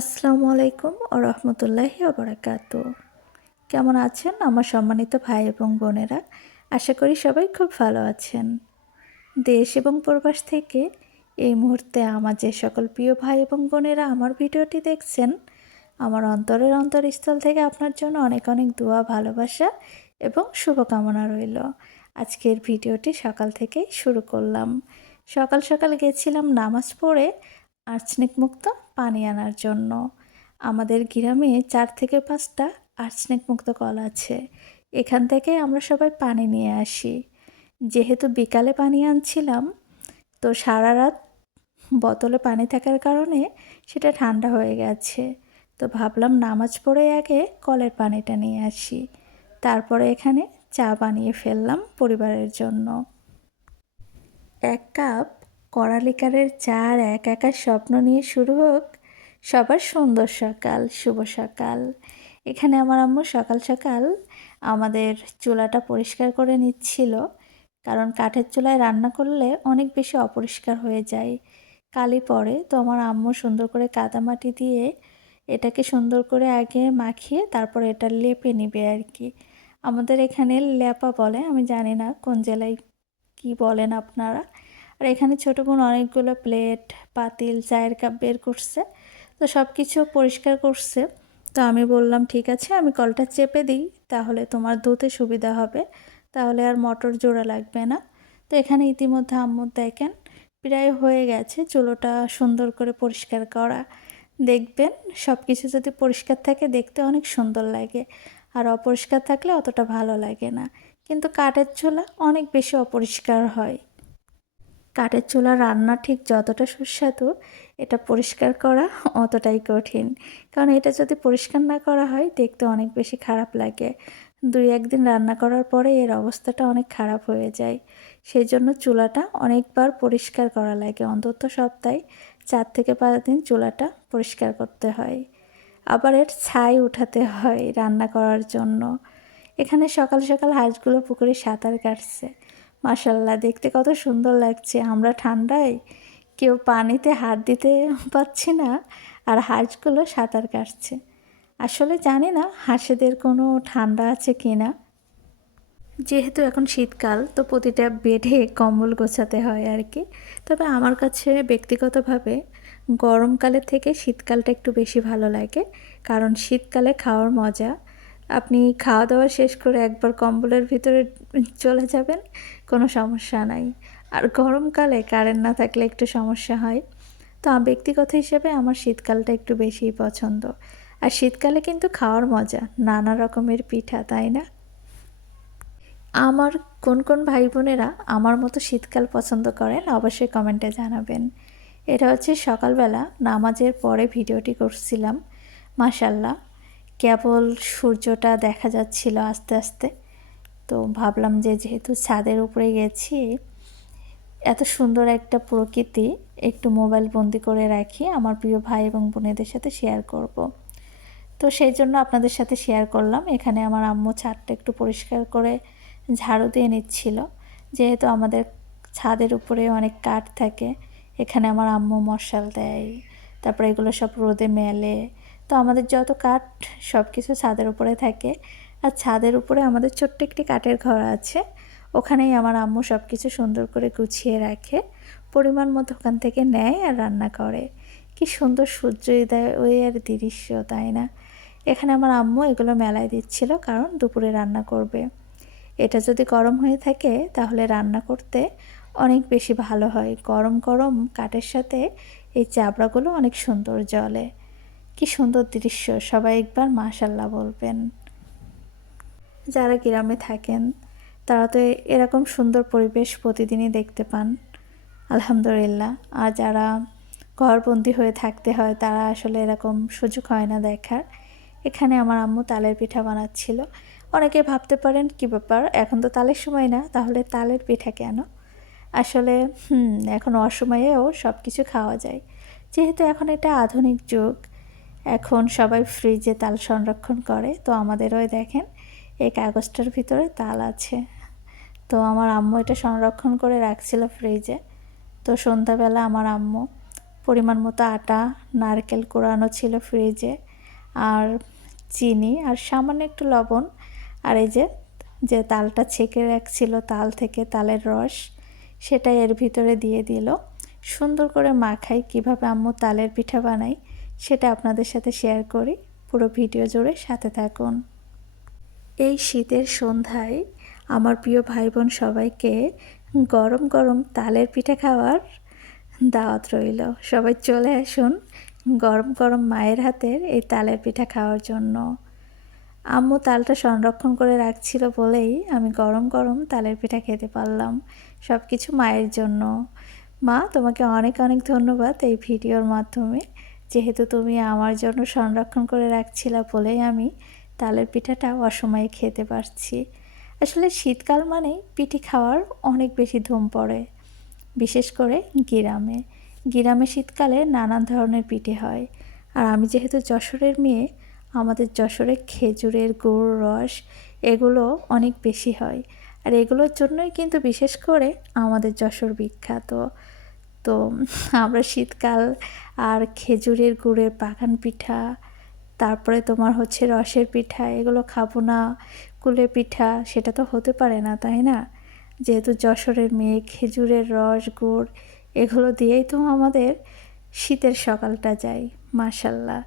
আসসালামু আলাইকুম ও রহমতুল্লাহি ওবরাকাতু কেমন আছেন আমার সম্মানিত ভাই এবং বোনেরা? আশা করি সবাই খুব ভালো আছেন। দেশ এবং প্রবাস থেকে এই মুহূর্তে আমার যে সকল প্রিয় ভাই এবং বোনেরা আমার ভিডিওটি দেখছেন, আমার অন্তরের অন্তরস্থল থেকে আপনার জন্য অনেক অনেক দোয়া, ভালোবাসা এবং শুভকামনা রইল। আজকের ভিডিওটি সকাল থেকেই শুরু করলাম। সকাল সকাল গেছিলাম নামাজ পড়ে আর্সেনিক মুক্ত পানি আনার জন্য। আমাদের গ্রামে চার থেকে পাঁচটা আর্সেনিক মুক্ত কল আছে। এখান থেকে আমরা সবাই পানি নিয়ে আসি। যেহেতু বিকালে পানি আনছিলাম, তো সারা রাত বোতলে পানি থাকার কারণে সেটা ঠান্ডা হয়ে গেছে। তো ভাবলাম নামাজ পড়ে আগে কলের পানিটা নিয়ে আসি। তারপরে এখানে চা বানিয়ে ফেললাম পরিবারের জন্য। এক কাপ কড়ালিকারের চার এক একা স্বপ্ন নিয়ে শুরু হোক, সবার সুন্দর সকাল, শুভ সকাল। এখানে আমার আম্মু সকাল সকাল আমাদের চুলাটা পরিষ্কার করে নিচ্ছিল, কারণ কাঠের চুলায় রান্না করলে অনেক বেশি অপরিষ্কার হয়ে যায়। কালি পড়ে তো আমার আম্মু সুন্দর করে কাদামাটি দিয়ে এটাকে সুন্দর করে আগে মাখিয়ে তারপর এটা লেপে নিবে আর কি। আমাদের এখানে লেপা বলে, আমি জানি না কোন জেলায় কি বলেন আপনারা। আর এখানে ছোটো বোন অনেকগুলো প্লেট, পাতিল, চায়ের কাপ বের করছে। তো সব কিছু পরিষ্কার করছে। তো আমি বললাম, ঠিক আছে, আমি কলটা চেপে দিই, তাহলে তোমার ধুতে সুবিধা হবে। তাহলে আর মটর জোড়া লাগবে না। তো এখানে ইতিমধ্যে আম্মু দেখেন, প্রায় হয়ে গেছে চুলোটা সুন্দর করে পরিষ্কার করা। দেখবেন সব কিছু যদি পরিষ্কার থাকে, দেখতে অনেক সুন্দর লাগে। আর অপরিষ্কার থাকলে অতটা ভালো লাগে না। কিন্তু কাঠের চুলা অনেক বেশি অপরিষ্কার হয়। কাঠের চুলা রান্না ঠিক যতটা সুস্বাদু, এটা পরিষ্কার করা অতটাই কঠিন। কারণ এটা যদি পরিষ্কার না করা হয়, দেখতে অনেক বেশি খারাপ লাগে। দুই একদিন রান্না করার পরে এর অবস্থাটা অনেক খারাপ হয়ে যায়। সেই জন্য চুলাটা অনেকবার পরিষ্কার করা লাগে। অন্তত সপ্তাহে চার থেকে পাঁচ দিন চুলাটা পরিষ্কার করতে হয়। আবার এর ছাই উঠাতে হয় রান্না করার জন্য। এখানে সকাল সকাল হাঁসগুলো পুকুরে সাঁতার কাটছে। মাসাল্লাহ দেখতে কত সুন্দর লাগছে। আমরা ঠান্ডায় কেউ পানিতে হাত দিতে পারছি না আর হাঁসগুলো সাঁতার কাটছে। আসলে জানি না হাঁসেদের কোনো ঠান্ডা আছে কি না। যেহেতু এখন শীতকাল, তো প্রতিটা বেডে কম্বল গোছাতে হয় আর কি। তবে আমার কাছে ব্যক্তিগতভাবে গরমকালের থেকে শীতকালটা একটু বেশি ভালো লাগে। কারণ শীতকালে খাওয়ার মজা আপনি খাওয়া দাওয়া শেষ করে একবার কম্বলের ভিতরে চলে যাবেন, কোনো সমস্যা নাই। আর গরমকালে কারেন্ট না থাকলে একটু সমস্যা হয়। তো ব্যক্তিগত হিসেবে আমার শীতকালটা একটু বেশিই পছন্দ। আর শীতকালে কিন্তু খাওয়ার মজা, নানা রকমের পিঠা, তাই না? আমার কোন কোন ভাই বোনেরা আমার মতো শীতকাল পছন্দ করেন অবশ্যই কমেন্টে জানাবেন। এটা হচ্ছে সকালবেলা নামাজের পরে ভিডিওটি করছিলাম মাসাল্লাহ কেবল সূর্যটা দেখা যাচ্ছিল আস্তে আস্তে। তো ভাবলাম যে যেহেতু ছাদের উপরে গেছি, এত সুন্দর একটা প্রকৃতি একটু মোবাইল বন্দি করে রাখি, আমার প্রিয় ভাই এবং বোনেদের সাথে শেয়ার করব। তো সেই জন্য আপনাদের সাথে শেয়ার করলাম। এখানে আমার আম্মু ছাদটা একটু পরিষ্কার করে ঝাড়ু দিয়ে নিচ্ছিল। যেহেতু আমাদের ছাদের উপরে অনেক কাঠ থাকে, এখানে আমার আম্মু মশাল দেয়, তারপরে এগুলো সব রোদে মেলে তো আমাদের যত কাঠ সব কিছু ছাদের উপরে থাকে আর ছাদের উপরে আমাদের ছোট্ট একটি কাঠের ঘর আছে। ওখানেই আমার আম্মু সব কিছু সুন্দর করে গুছিয়ে রাখে, পরিমাণ মতো ওখান থেকে নেয় আর রান্না করে। কি সুন্দর সূর্য ওই আর দৃশ্য, তাই না? এখানে আমার আম্মু এগুলো মেলায় দিচ্ছিল কারণ দুপুরে রান্না করবে। এটা যদি গরম হয়ে থাকে তাহলে রান্না করতে অনেক বেশি ভালো হয়। গরম গরম কাঠের সাথে এই চাবড়াগুলো অনেক সুন্দর জলে কি সুন্দর দৃশ্য, সবাই একবার মাশাল্লাহ বলবেন। যারা গ্রামে থাকেন, তারা তো এরকম সুন্দর পরিবেশ প্রতিদিনই দেখতে পান। আলহামদুলিল্লাহ, আর যারা ঘরবন্দি হয়ে থাকতে হয়, তারা আসলে এরকম সুযোগ হয় না দেখার। এখানে আমার আম্মু তালের পিঠা বানাচ্ছিল। অনেকে ভাবতে পারেন, কি ব্যাপার? এখন তো তালের সময় না, তাহলে তালের পিঠা কেন? আসলে, হুম, এখন অসময়েও সব কিছু খাওয়া যায়। যেহেতু এখন এটা আধুনিক যুগ এখন সবাই ফ্রিজে তাল সংরক্ষণ করে। তো আমাদেরও দেখেন, এই কাগজটার ভিতরে তাল আছে। তো আমার আম্মু এটা সংরক্ষণ করে রাখছিল ফ্রিজে। তো সন্ধ্যাবেলা আমার আম্মু পরিমাণ মতো আটা, নারকেল কোরানো ছিল ফ্রিজে, আর চিনি, আর সামান্য একটু লবণ, আর এই যে যে তালটা ছেঁকে রাখছিল তাল থেকে তালের রস সেটা এর ভিতরে দিয়ে দিল। সুন্দর করে মাখাই কীভাবে আম্মু তালের পিঠা বানাই সেটা আপনাদের সাথে শেয়ার করি। পুরো ভিডিও জুড়ে সাথে থাকুন। এই শীতের সন্ধ্যায় আমার প্রিয় ভাই বোন সবাইকে গরম গরম তালের পিঠা খাওয়ার দাওয়াত রইল। সবাই চলে আসুন গরম গরম মায়ের হাতের এই তালের পিঠা খাওয়ার জন্য। আম্মু তালটা সংরক্ষণ করে রাখছিল বলেই আমি গরম গরম তালের পিঠা খেতে পারলাম। সব কিছু মায়ের জন্য। মা, তোমাকে অনেক অনেক ধন্যবাদ এই ভিডিওর মাধ্যমে। যেহেতু তুমি আমার জন্য সংরক্ষণ করে রাখছিলা বলেই আমি তালের পিঠাটা অসময়ে খেতে পারছি। আসলে শীতকাল মানেই পিঠে খাওয়ার অনেক বেশি ধুম পড়ে, বিশেষ করে গ্রামে। গ্রামে শীতকালে নানান ধরনের পিঠে হয়। আর আমি যেহেতু যশোরের মেয়ে, আমাদের যশোরে খেজুরের গুড়, রস এগুলো অনেক বেশি হয়। আর এগুলোর জন্যই কিন্তু বিশেষ করে আমাদের যশোর বিখ্যাত। তো আমরা শীতকাল আর খেজুরের গুড়ের পাখান পিঠা, তারপরে তোমার হচ্ছে রসের পিঠা, এগুলো খাব না কুলে পিঠা, সেটা তো হতে পারে না, তাই না? যেহেতু যশোরের মেয়ে, খেজুরের রস, গুড়, এগুলো দিয়েই তো আমাদের শীতের সকালটা যায়, মাশাল্লাহ।